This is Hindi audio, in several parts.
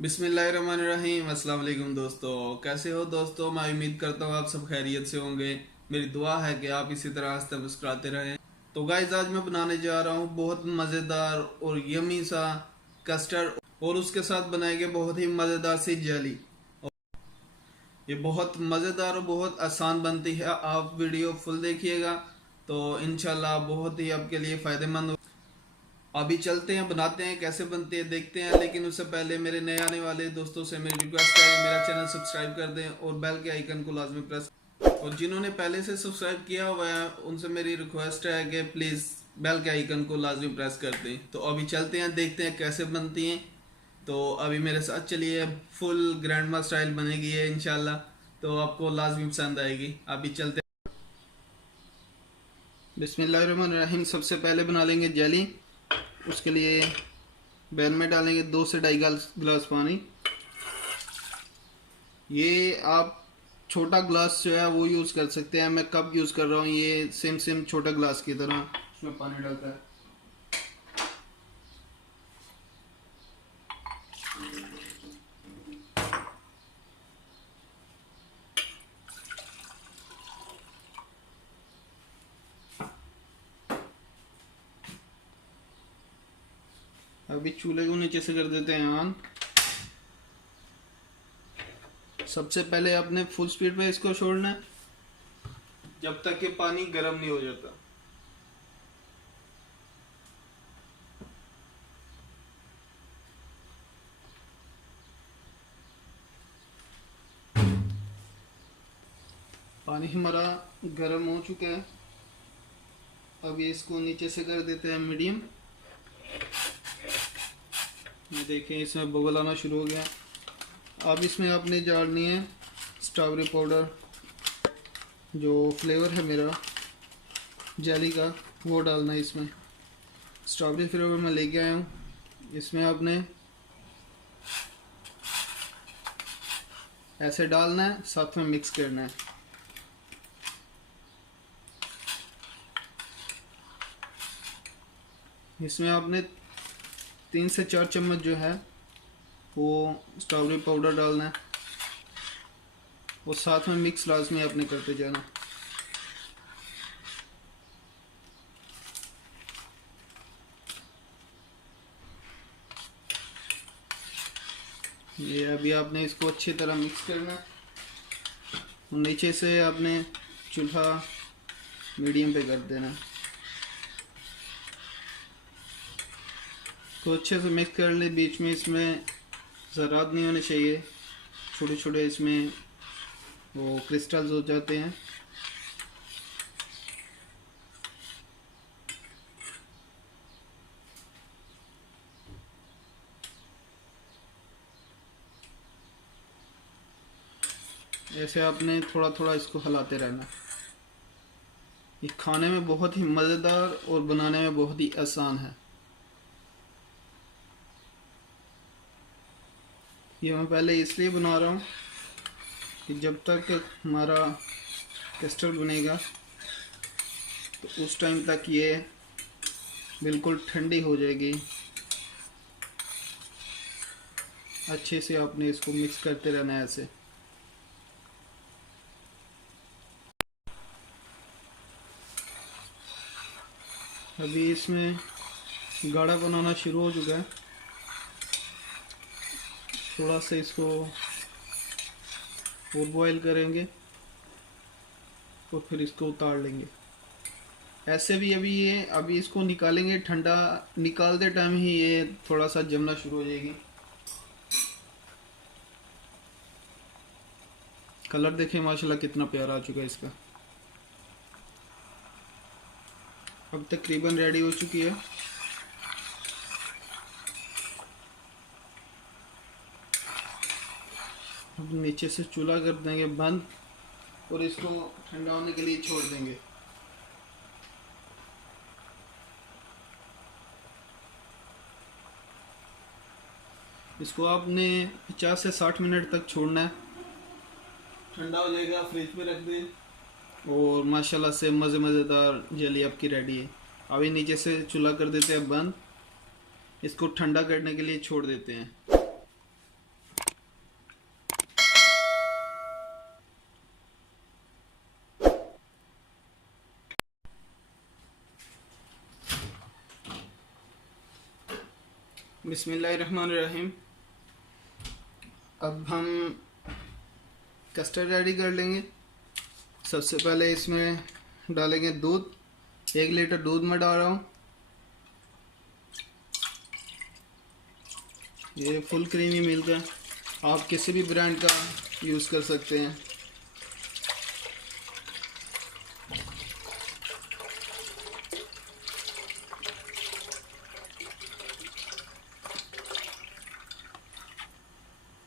बिस्मिल्लाहिर्रहमानिर्रहीम। अस्सलाम वालेकुम दोस्तों, कैसे हो दोस्तों। मैं उम्मीद करता हूँ आप सब खैरियत से होंगे। मेरी दुआ है कि आप इसी तरह हंसते मुस्कुराते रहें। तो गाइस, आज मैं बनाने जा रहा हूँ बहुत मज़ेदार और यमी सा कस्टर्ड, और उसके साथ बनाएंगे बहुत ही मज़ेदार सी जेली। ये बहुत मज़ेदार और बहुत आसान बनती है। आप वीडियो फुल देखिएगा तो इंशाल्लाह बहुत ही आपके लिए फ़ायदेमंद। अभी चलते हैं, बनाते हैं, कैसे बनते हैं देखते हैं। लेकिन उससे पहले मेरे नए आने वाले दोस्तों से मेरी रिक्वेस्ट है कि मेरा चैनल सब्सक्राइब कर दें और बेल के आइकन को लाजमी प्रेस। और जिन्होंने पहले से सब्सक्राइब किया हुआ है उनसे मेरी रिक्वेस्ट है कि प्लीज़ बेल के आइकन को लाजमी प्रेस कर दें। तो अभी चलते हैं, देखते हैं कैसे बनती हैं। तो अभी मेरे साथ चलिए, फुल ग्रैंडमा स्टाइल बनेगी है इंशाल्लाह। तो आपको लाजमी पसंद आएगी। अभी चलते हैं। बिस्मिल्लाहिर्रहमानिर्रहीम। सबसे पहले बना लेंगे जेली। उसके लिए बैन में डालेंगे 2 से 2.5 गिलास पानी। ये आप छोटा ग्लास जो है वो यूज़ कर सकते हैं। मैं कप यूज़ कर रहा हूँ, ये सेम सेम छोटा ग्लास की तरह उसमें पानी डालता है। अभी चूल्हे को नीचे से कर देते हैं ऑन। सबसे पहले आपने फुल स्पीड पे इसको छोड़ना है जब तक कि पानी गर्म नहीं हो जाता। पानी हमारा गर्म हो चुका है। अब ये इसको नीचे से कर देते हैं मीडियम। ये देखें, इसमें बबल आना शुरू हो गया। अब इसमें आपने डालनी है स्ट्रॉबेरी पाउडर। जो फ्लेवर है मेरा जेली का वो डालना है इसमें। स्ट्रॉबेरी फ्लेवर मैं लेके आया हूँ। इसमें आपने ऐसे डालना है, साथ में मिक्स करना है। इसमें आपने 3 से 4 चम्मच जो है वो स्ट्रॉबेरी पाउडर डालना है और साथ में मिक्स लाजमी आपने करते जाना। ये अभी आपने इसको अच्छी तरह मिक्स करना है। नीचे से आपने चूल्हा मीडियम पे कर देना। तो अच्छे से मिक्स कर ले। बीच में इसमें ज़रात नहीं होने चाहिए, छोटे छोटे इसमें वो क्रिस्टल्स हो जाते हैं। ऐसे आपने थोड़ा थोड़ा इसको हिलाते रहना। ये खाने में बहुत ही मज़ेदार और बनाने में बहुत ही आसान है। ये मैं पहले इसलिए बना रहा हूँ कि जब तक हमारा कस्टर्ड बनेगा तो उस टाइम तक ये बिल्कुल ठंडी हो जाएगी। अच्छे से आपने इसको मिक्स करते रहना है ऐसे। अभी इसमें गाढ़ा बनाना शुरू हो चुका है। थोड़ा सा इसको और बॉईल करेंगे तो फिर इसको उतार लेंगे। ऐसे भी अभी इसको निकालेंगे, ठंडा निकालते टाइम ही ये थोड़ा सा जमना शुरू हो जाएगी। कलर देखें माशाल्लाह कितना प्यारा आ चुका है इसका। अब तकरीबन रेडी हो चुकी है। अब नीचे से चूल्हा कर देंगे बंद और इसको ठंडा होने के लिए छोड़ देंगे। इसको आपने 50 से 60 मिनट तक छोड़ना है। ठंडा हो जाएगा, फ्रिज में रख दें और माशाल्लाह से मज़ेदार जेली आपकी रेडी है। अभी नीचे से चूल्हा कर देते हैं बंद। इसको ठंडा करने के लिए छोड़ देते हैं। बिस्मिल्लाहिर्रहमानिर्रहीम। अब हम कस्टर्ड रेडी कर लेंगे। सबसे पहले इसमें डालेंगे दूध। 1 लीटर दूध में डाल रहा हूँ। ये फुल क्रीमी मिल्क है, आप किसी भी ब्रांड का यूज़ कर सकते हैं।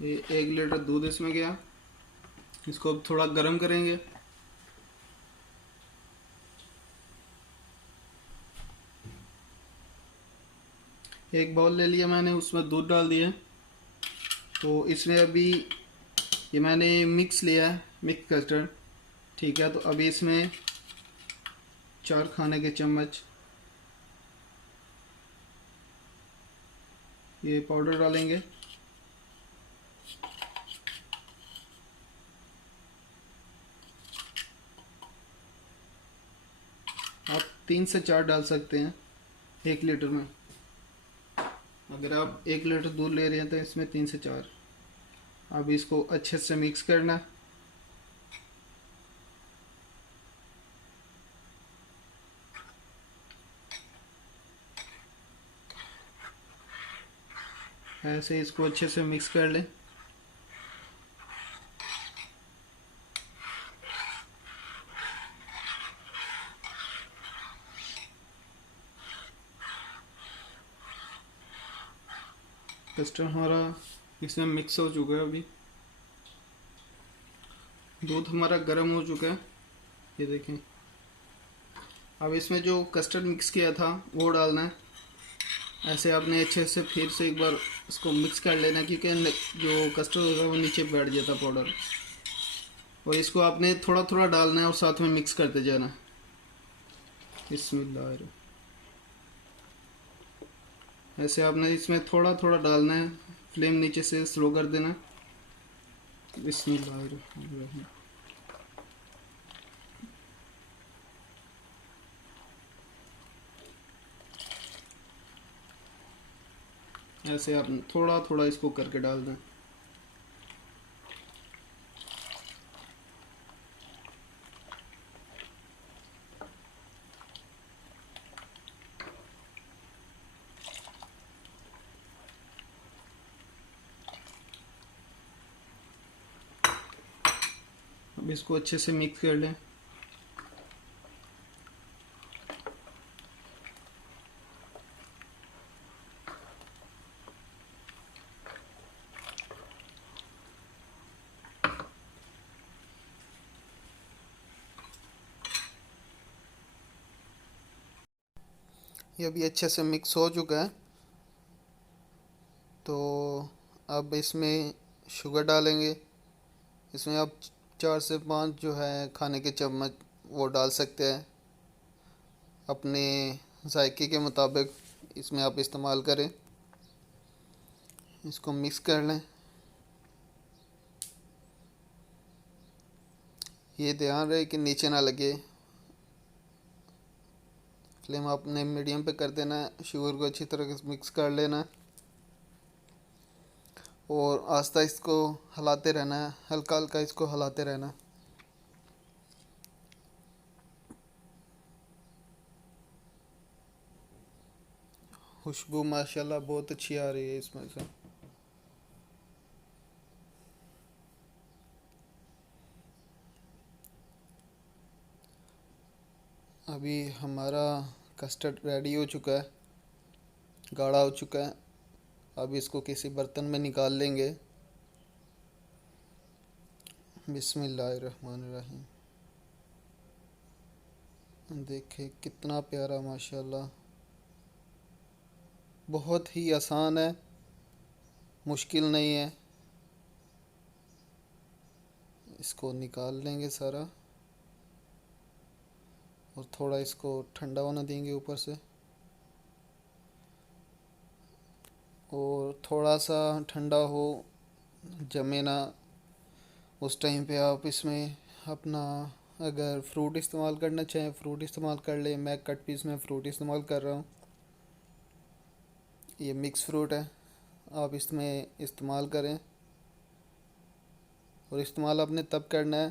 ये 1 लीटर दूध इसमें गया। इसको अब थोड़ा गर्म करेंगे। एक बाउल ले लिया मैंने, उसमें दूध डाल दिया। तो इसमें अभी ये मैंने मिक्स लिया है, मिक्स कस्टर्ड। ठीक है, तो अभी इसमें 4 खाने के चम्मच ये पाउडर डालेंगे। आप 3 से 4 डाल सकते हैं 1 लीटर में। अगर आप 1 लीटर दूध ले रहे हैं तो इसमें 3 से 4। अब इसको अच्छे से मिक्स करना। ऐसे इसको अच्छे से मिक्स कर लें। कस्टर्ड हमारा इसमें मिक्स हो चुका है। अभी दूध हमारा गर्म हो चुका है, ये देखें। अब इसमें जो कस्टर्ड मिक्स किया था वो डालना है। ऐसे आपने अच्छे से फिर से एक बार इसको मिक्स कर लेना, क्योंकि जो कस्टर्ड होगा वो नीचे बैठ जाता पाउडर। और इसको आपने थोड़ा थोड़ा डालना है और साथ में मिक्स करते जाना। बिस्मिल्लाह। ऐसे आपने इसमें थोड़ा थोड़ा डालना है, फ्लेम नीचे से स्लो कर देना। बिस्मिल्लाह। ऐसे आप थोड़ा थोड़ा इसको करके डाल दें। अब इसको अच्छे से मिक्स कर लें। ये भी अच्छे से मिक्स हो चुका है। तो अब इसमें शुगर डालेंगे। इसमें आप 4 से 5 जो है खाने के चम्मच वो डाल सकते हैं, अपने जायके के मुताबिक इसमें आप इस्तेमाल करें। इसको मिक्स कर लें। ये ध्यान रहे कि नीचे ना लगे। फ्लेम आपने मीडियम पे कर देना है। शुगर को अच्छी तरह से मिक्स कर लेना है और आस्ता इसको हिलाते रहना है, हल्का हल्का इसको हिलाते रहना। खुशबू माशाल्लाह बहुत अच्छी आ रही है इसमें से। अभी हमारा कस्टर्ड रेडी हो चुका है, गाढ़ा हो चुका है। अब इसको किसी बर्तन में निकाल लेंगे। बिस्मिल्लाहिर्रहमानिर्रहीम। देखें कितना प्यारा माशाल्लाह। बहुत ही आसान है, मुश्किल नहीं है। इसको निकाल लेंगे सारा और थोड़ा इसको ठंडा होने देंगे ऊपर से। और थोड़ा सा ठंडा हो, जमे ना, उस टाइम पे आप इसमें अपना अगर फ्रूट इस्तेमाल करना चाहें फ्रूट इस्तेमाल कर लें। मैं कट पीस में फ़्रूट इस्तेमाल कर रहा हूँ। ये मिक्स फ्रूट है, आप इसमें इस्तेमाल करें। और इस्तेमाल आपने तब करना है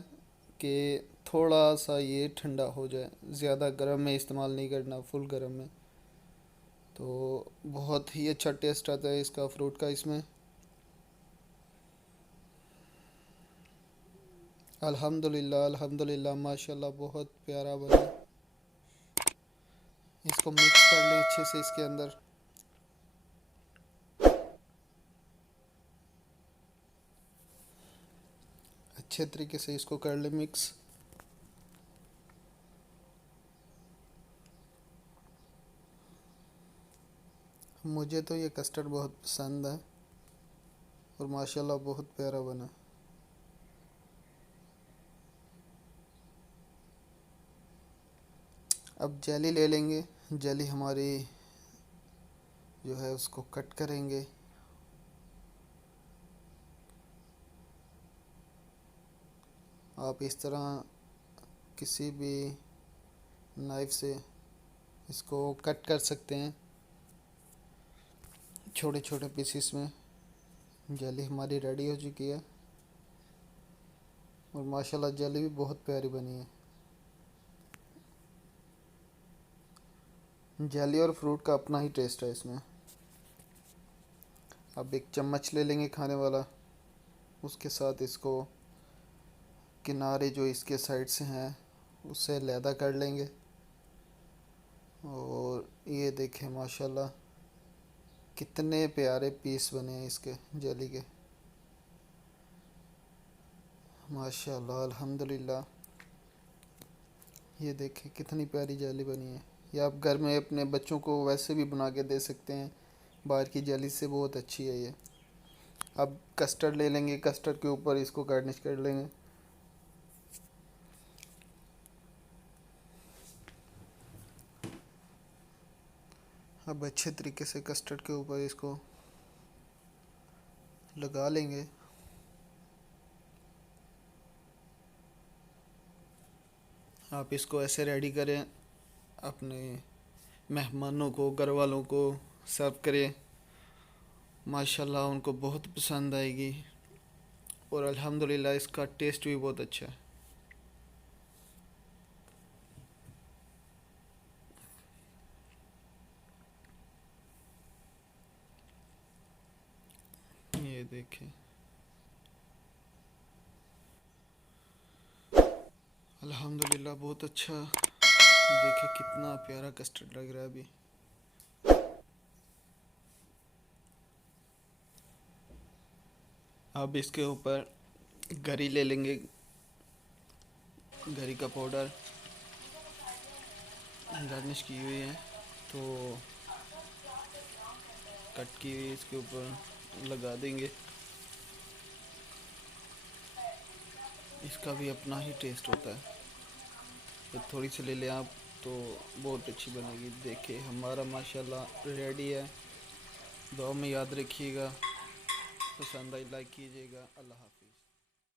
कि थोड़ा सा ये ठंडा हो जाए, ज़्यादा गर्म में इस्तेमाल नहीं करना, फुल गर्म में। तो बहुत ही अच्छा टेस्ट आता है इसका, फ्रूट का इसमें। अल्हम्दुलिल्लाह अल्हम्दुलिल्लाह, माशाल्लाह बहुत प्यारा बना। इसको मिक्स कर लें अच्छे से इसके अंदर। अच्छे तरीके से इसको कर लें मिक्स। मुझे तो ये कस्टर्ड बहुत पसंद है और माशाल्लाह बहुत प्यारा बना। अब जेली ले लेंगे, जेली हमारी जो है उसको कट करेंगे। आप इस तरह किसी भी नाइफ से इसको कट कर सकते हैं छोटे छोटे पीसीस में। जेली हमारी रेडी हो चुकी है और माशाल्लाह जेली भी बहुत प्यारी बनी है। जेली और फ्रूट का अपना ही टेस्ट है इसमें। अब एक चम्मच ले लेंगे खाने वाला, उसके साथ इसको किनारे जो इसके साइड से हैं उससे लैदा कर लेंगे। और ये देखें माशाल्लाह कितने प्यारे पीस बने हैं इसके जेली के, माशाल्लाह अल्हम्दुलिल्लाह। ये देखें कितनी प्यारी जेली बनी है। ये आप घर में अपने बच्चों को वैसे भी बना के दे सकते हैं, बाहर की जेली से बहुत अच्छी है ये। अब कस्टर्ड ले लेंगे, कस्टर्ड के ऊपर इसको गार्निश कर लेंगे। अब अच्छे तरीके से कस्टर्ड के ऊपर इसको लगा लेंगे। आप इसको ऐसे रेडी करें, अपने मेहमानों को, घर वालों को सर्व करें, माशाल्लाह उनको बहुत पसंद आएगी। और अल्हम्दुलिल्लाह इसका टेस्ट भी बहुत अच्छा है। ये देखें अल्हम्दुलिल्लाह बहुत अच्छा। देखें कितना प्यारा कस्टर्ड लग रहा है अभी। अब इसके ऊपर गरी ले लेंगे, गरी का पाउडर गार्निश की हुई है, तो कट की हुई इसके ऊपर लगा देंगे। इसका भी अपना ही टेस्ट होता है। ये थोड़ी सी ले लें आप तो बहुत अच्छी बनेगी। देखिए हमारा माशाल्लाह रेडी है। दुआ में याद रखिएगा, पसंद आई लाइक कीजिएगा। अल्लाह हाफ़िज़।